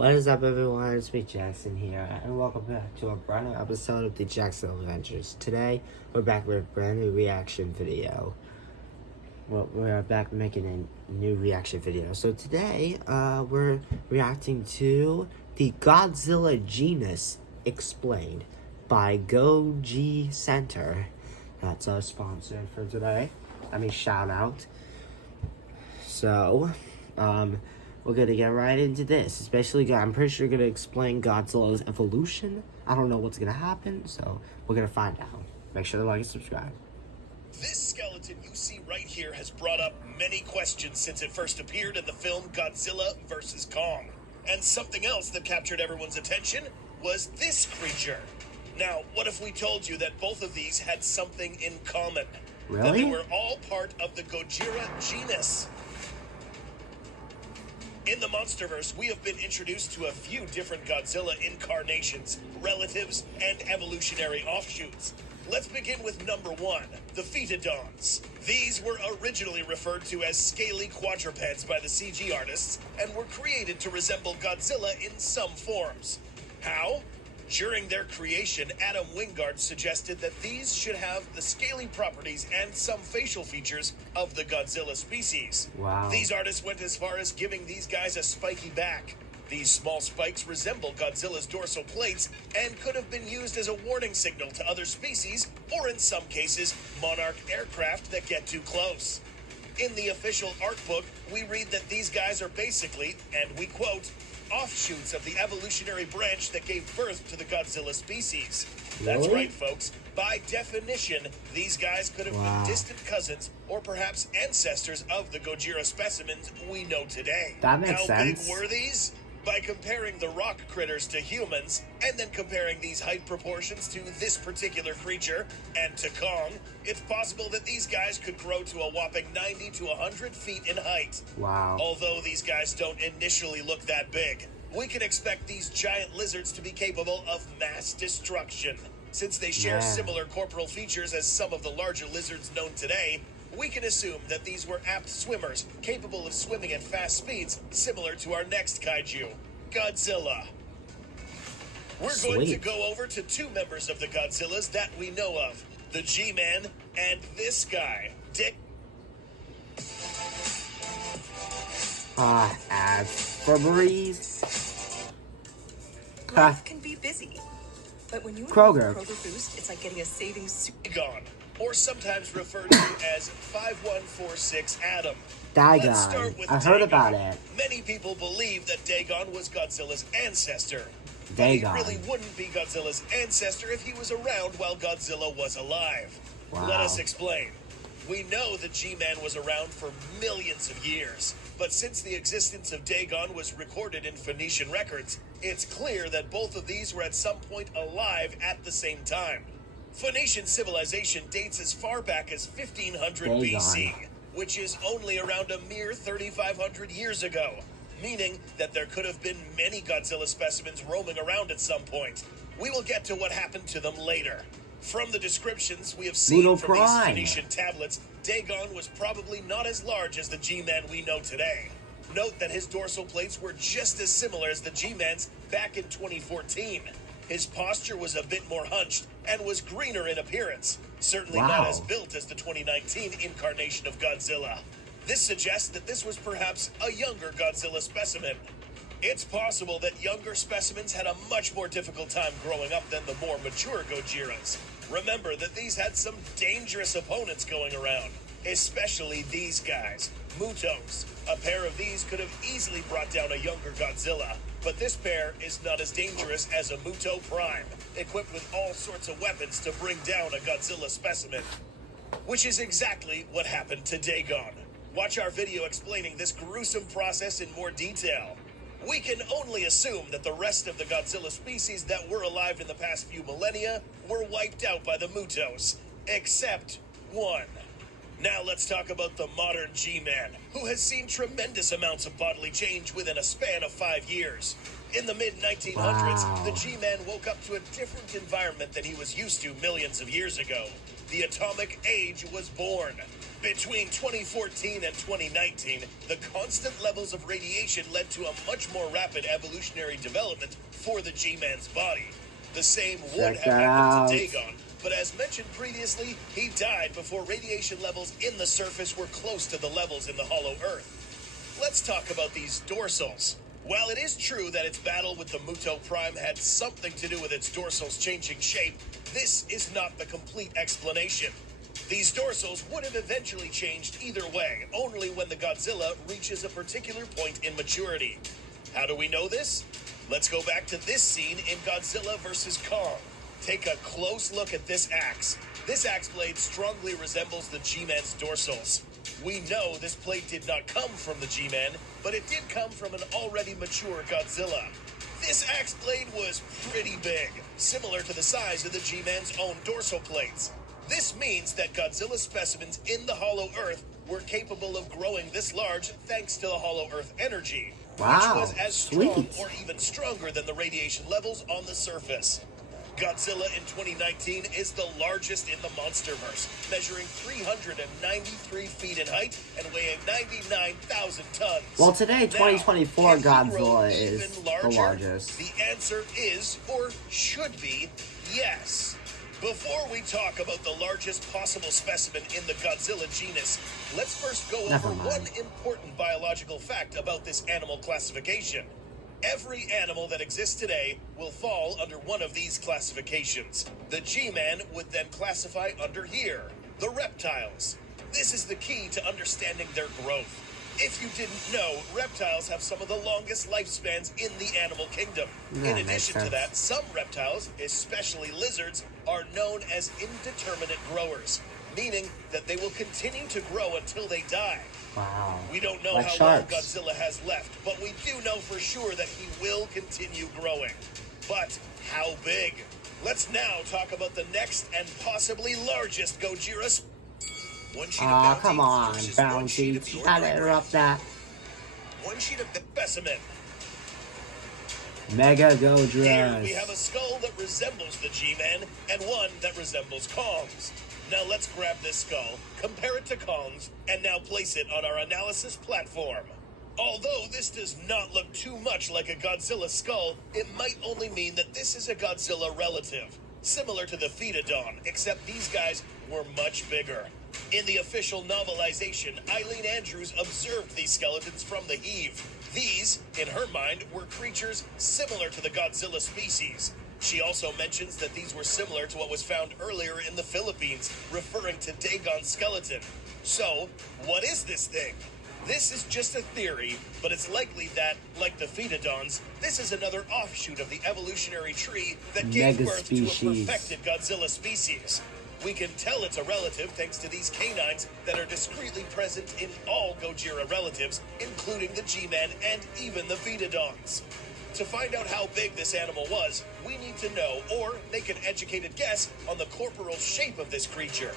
What is up, everyone? It's me, Jaxson here, and welcome back to a brand new episode of the Jaxson Adventures. Today, we're back with a brand new reaction video. Well, we're back making a new reaction video. So today, we're reacting to the Godzilla genus explained by Godzilla. That's our sponsor for today. Shout out. So, we're gonna get right into this. I'm pretty sure we're gonna explain Godzilla's evolution. I don't know what's gonna happen, so we're gonna find out. Make sure to like and subscribe. This skeleton you see right here has brought up many questions since it first appeared in the film Godzilla vs. Kong. And something else that captured everyone's attention was this creature. Now, what if we told you that both of these had something in common? Really? That they were all part of the Godzilla genus. In the Monsterverse, we have been introduced to a few different Godzilla incarnations, relatives, and evolutionary offshoots. Let's begin with number 1, the Phytodons. These were originally referred to as scaly quadrupeds by the CG artists and were created to resemble Godzilla in some forms. How? During their creation, Adam Wingard suggested that these should have the scaly properties and some facial features of the Godzilla species. Wow. These artists went as far as giving these guys a spiky back. These small spikes resemble Godzilla's dorsal plates and could have been used as a warning signal to other species, or in some cases, monarch aircraft that get too close. In the official art book, we read that these guys are basically, and we quote, offshoots of the evolutionary branch that gave birth to the Godzilla species. That's Really? right, folks. By definition, these guys could have been distant cousins or perhaps ancestors of the Godzilla specimens we know today. That makes How sense. big were these? By comparing the rock critters to humans, and then comparing these height proportions to this particular creature and to Kong, it's possible that these guys could grow to a whopping 90 to 100 feet in height. Wow. Although these guys don't initially look that big, we can expect these giant lizards to be capable of mass destruction. Since they share similar corporal features as some of the larger lizards known today, we can assume that these were apt swimmers, capable of swimming at fast speeds, similar to our next kaiju, Godzilla. We're going to go over to 2 members of the Godzillas that we know of, the G-Man and this guy, Dick. Ads for Breeze. Life can be busy, but when you Kroger. Kroger Boost, it's like getting a savings Dagon, or sometimes referred to as 5146 Adam. Let's start Dagon. with I heard Dagon. about it. Many people believe that Dagon was Godzilla's ancestor. Dagon. He really wouldn't be Godzilla's ancestor if he was around while Godzilla was alive. Wow. Let us explain. We know that G-Man was around for millions of years, but since the existence of Dagon was recorded in Phoenician records, it's clear that both of these were at some point alive at the same time. Phoenician civilization dates as far back as 1500 Dagon. BC, which is only around a mere 3,500 years ago, meaning that there could have been many Godzilla specimens roaming around at some point. We will get to what happened to them later. From the descriptions we have seen from these Phoenician tablets, Dagon was probably not as large as the G-Man we know today. Note that his dorsal plates were just as similar as the G-Man's back in 2014. His posture was a bit more hunched and was greener in appearance, certainly not as built as the 2019 incarnation of Godzilla. This suggests that this was perhaps a younger Godzilla specimen. It's possible that younger specimens had a much more difficult time growing up than the more mature Godzillas. Remember that these had some dangerous opponents going around, especially these guys, Mutos. A pair of these could have easily brought down a younger Godzilla, but this pair is not as dangerous as a Muto Prime, equipped with all sorts of weapons to bring down a Godzilla specimen. Which is exactly what happened to Dagon. Watch our video explaining this gruesome process in more detail. We can only assume that the rest of the Godzilla species that were alive in the past few millennia were wiped out by the Mutos, except one. Now let's talk about the modern G-Man, who has seen tremendous amounts of bodily change within a span of 5 years. In the mid-1900s, the G-Man woke up to a different environment than he was used to millions of years ago. The atomic age was born. Between 2014 and 2019, the constant levels of radiation led to a much more rapid evolutionary development for the G-Man's body. The same would Check have that happened out. to Dagon, but as mentioned previously, he died before radiation levels in the surface were close to the levels in the hollow Earth. Let's talk about these dorsals. While it is true that its battle with the Muto Prime had something to do with its dorsals changing shape, this is not the complete explanation. These dorsals would have eventually changed either way, only when the Godzilla reaches a particular point in maturity. How do we know this? Let's go back to this scene in Godzilla vs. Kong. Take a close look at this axe. This axe blade strongly resembles the G-Man's dorsals. We know this blade did not come from the G-Man, but it did come from an already mature Godzilla. This axe blade was pretty big, similar to the size of the G-Man's own dorsal plates. This means that Godzilla specimens in the Hollow Earth were capable of growing this large thanks to the Hollow Earth energy, Wow, which was as strong sweet. or even stronger than the radiation levels on the surface. Godzilla in 2019 is the largest in the Monsterverse, measuring 393 feet in height and weighing 99,000 tons. Well, today, 2024 Now, can he grow Godzilla is even the larger? largest. The answer is, or should be, yes. Before we talk about the largest possible specimen in the Godzilla genus, let's first go Never over mind. one important biological fact about this animal classification. Every animal that exists today will fall under one of these classifications. The G-Man would then classify under here, the reptiles. This is the key to understanding their growth. If you didn't know, reptiles have some of the longest lifespans in the animal kingdom. That In makes addition to sense. that, some reptiles, especially lizards, are known as indeterminate growers, meaning that they will continue to grow until they die. Wow. We don't know Like how sharks. long Godzilla has left, but we do know for sure that he will continue growing. But how big? Let's now talk about the next and possibly largest Gojira. One sheet of Aw, bounty come on, versus one sheet Bounty. of the You gotta ordinary interrupt breed. that. One sheet of the specimen. Mega Here we have a Gojira. skull that resembles the G-Man and one that resembles Kong's. Now let's grab this skull, compare it to Kong's, and now place it on our analysis platform. Although this does not look too much like a Godzilla skull, it might only mean that this is a Godzilla relative, similar to the Pheatodon, except these guys were much bigger. In the official novelization, Eileen Andrews observed these skeletons from the heave. These, in her mind, were creatures similar to the Godzilla species. She also mentions that these were similar to what was found earlier in the Philippines, referring to Dagon's skeleton. So, what is this thing? This is just a theory, but it's likely that, like the Pheatodons, this is another offshoot of the evolutionary tree that gave Mega birth to a species. perfected Godzilla species. We can tell it's a relative thanks to these canines that are discreetly present in all Gojira relatives, including the G-Man and even the Pheatodons. To find out how big this animal was, we need to know or make an educated guess on the corporal shape of this creature.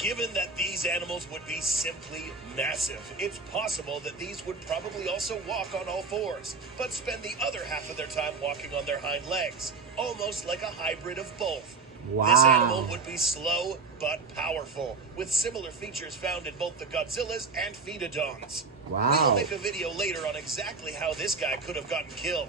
Given that these animals would be simply massive, it's possible that these would probably also walk on all fours, but spend the other half of their time walking on their hind legs, almost like a hybrid of both. Wow. This animal would be slow but powerful, with similar features found in both the Godzillas and Pheatodons. Wow. We'll make a video later on exactly how this guy could have gotten killed.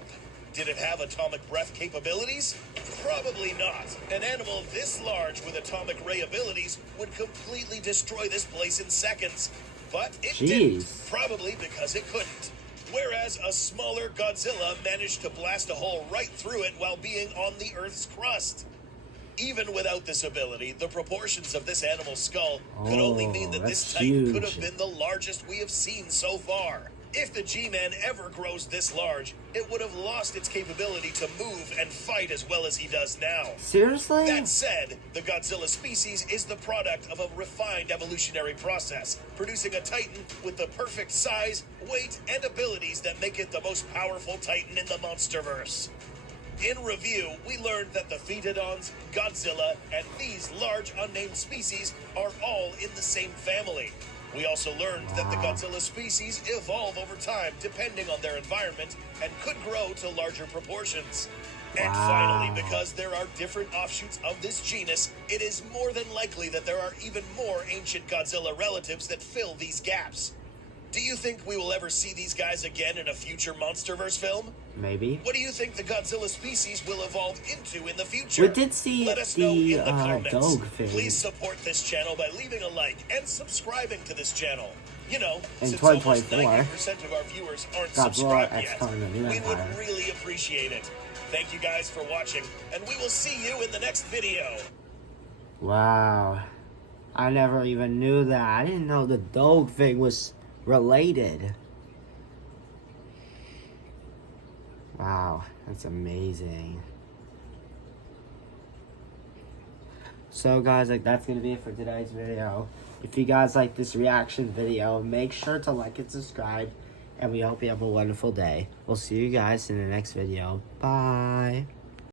Did it have atomic breath capabilities? Probably not. An animal this large with atomic ray abilities would completely destroy this place in seconds. But it didn't, probably because it couldn't. Whereas a smaller Godzilla managed to blast a hole right through it while being on the Earth's crust. Even without this ability, the proportions of this animal's skull could only mean that this that's Titan could huge. have been the largest we have seen so far. If the G-Man ever grows this large, it would have lost its capability to move and fight as well as he does now. Seriously? That said, the Godzilla species is the product of a refined evolutionary process, producing a Titan with the perfect size, weight, and abilities that make it the most powerful Titan in the Monsterverse. In review, we learned that the Pheatodons, Godzilla, and these large unnamed species are all in the same family. We also learned that the Godzilla species evolve over time depending on their environment and could grow to larger proportions. And finally, because there are different offshoots of this genus, it is more than likely that there are even more ancient Godzilla relatives that fill these gaps. Do you think we will ever see these guys again in a future MonsterVerse film? Maybe. What do you think the Godzilla species will evolve into in the future? We did see Let us know in the comments. dog thing. Please support this channel by leaving a like and subscribing to this channel. You know, In since almost 2024, 90% of our viewers aren't Godzilla subscribed X yet, Kong of the we would Empire. really appreciate it. Thank you guys for watching, and we will see you in the next video. Wow. I never even knew that. I didn't know the dog thing was related. Wow, that's amazing. So guys, like, that's gonna be it for today's video. If you guys like this reaction video, make sure to like and subscribe, and we hope you have a wonderful day. We'll see you guys in the next video. Bye.